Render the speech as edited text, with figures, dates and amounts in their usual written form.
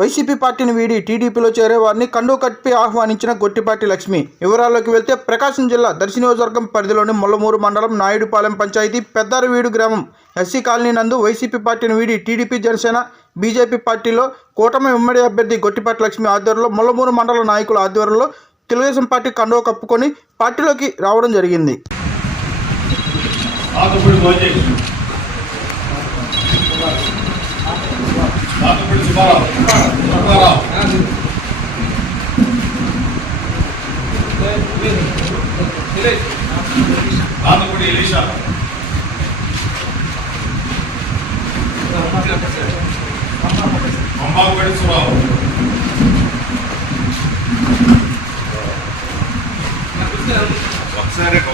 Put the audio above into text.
YCP పార్టీని వీడి టీడీపీలో చేరే వారిని కండువ కప్పి ఆహ్వానించిన గొట్టిపాటి లక్ష్మి. వివరాల్లోకి వెళ్తే ప్రకాశం జిల్లా దర్శి నియోజకవర్గం పరిధిలోని ముల్లమూరు మండలం నాయుడుపాలెం పంచాయతీ పెద్దారవీడు గ్రామం ఎస్సీ కాలనీ నందు వైసీపీ పార్టీని వీడి టీడీపీ, జనసేన, బీజేపీ పార్టీలో కూటమి ఉమ్మడి అభ్యర్థి గొట్టిపాటి లక్ష్మి ఆధ్వర్యంలో ముల్లమూరు మండల నాయకుల ఆధ్వర్యంలో తెలుగుదేశం పార్టీ కండువ కప్పుకొని పార్టీలోకి రావడం జరిగింది. ఒకసారి